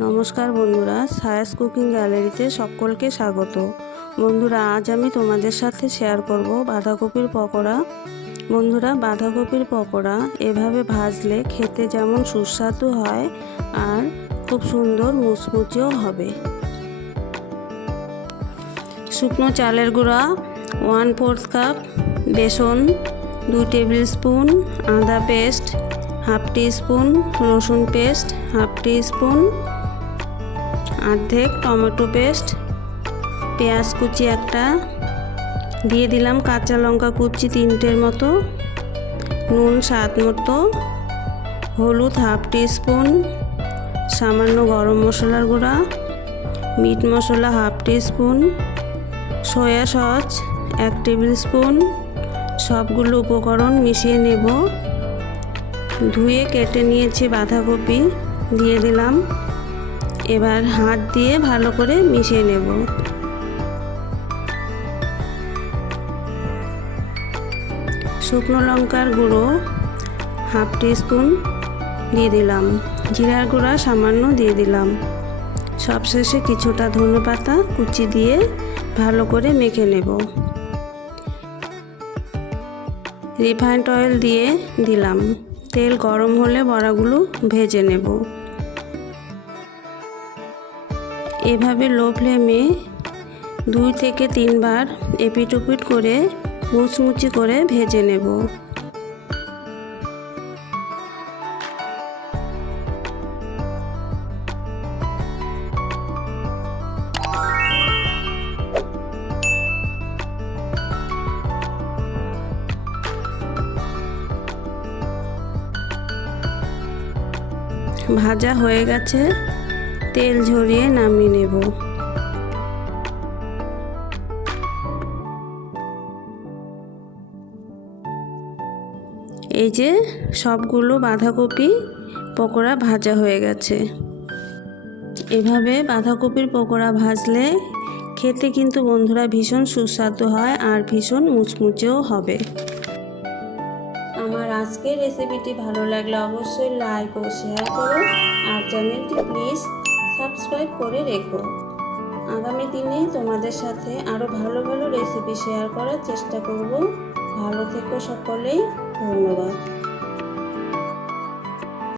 নমস্কার বন্ধুরা, ছায়াস কুকিং গ্যালারিতে সকলকে স্বাগত। বন্ধুরা, আজ আমি তোমাদের সাথে শেয়ার করব বাঁধাকপির পকোড়া। বন্ধুরা, বাঁধাকপির পকোড়া এভাবে ভাজলে খেতে যেমন সুস্বাদু হয় আর খুব সুন্দর মুচমুচেও হবে। শুকনো চালের গুঁড়া 1/4 কাপ, বেসন 2 টেবিল স্পুন, আদা পেস্ট 1/2 টিস্পুন, রসুন পেস্ট 1/2 টিস্পুন, অর্ধেক টমেটো পেস্ট, পেঁয়াজ কুচি একটা, দিয়ে দিলাম কাঁচা লঙ্কা কুচি 3টের মতো, নুন স্বাদ মতো, হলুদ 1/2 টিস্পুন, সামান্য গরম মশলার গুঁড়া, মিট মশলা 1/2 teaspoon, soya sauce 1 table spoon. সবগুলো উপকরণ মিশিয়ে নেব। ধুয়ে কেটে নিয়েছি বাঁধাকপি, দিয়ে দিলাম। এবার হাত দিয়ে ভালো করে মিশিয়ে নেব। শুকনো লঙ্কার গুঁড়ো 1/2 টিস্পুন দিয়ে দিলাম, জিরার গুঁড়া সামান্য দিয়ে দিলাম। সবশেষে কিছুটা ধনেপাতা কুচি দিয়ে ভালো করে মেখে নেব। রিফাইন্ড অয়েল দিয়ে দিলাম। তেল গরম হলে বড়াগুলো ভেজে নেব। এভাবে লো ফ্লেমে 2 থেকে 3 বার এপিট ওপিট করে মুচমুচি করে ভেজে নেব। ভাজা হয়ে গেছে, তেল ঝরিয়ে নামিয়ে নেব। এই যে সবগুলো বাঁধাকপি পকোড়া ভাজা হয়ে গেছে। এভাবে বাঁধাকপির পকোড়া ভাজলে খেতে কিন্তু বন্ধুরা ভীষণ সুস্বাদু হয় আর ভীষণ মুচমুচেও হবে। আমার আজকের রেসিপিটি ভালো লাগলে অবশ্যই লাইক ও শেয়ার করো আর চ্যানেলটি প্লিজ সাবস্ক্রাইব করে রেখো। আগামী দিনে তোমাদের সাথে আরও ভালো ভালো রেসিপি শেয়ার করার চেষ্টা করব। ভালো থেকো সকলেই, ধন্যবাদ।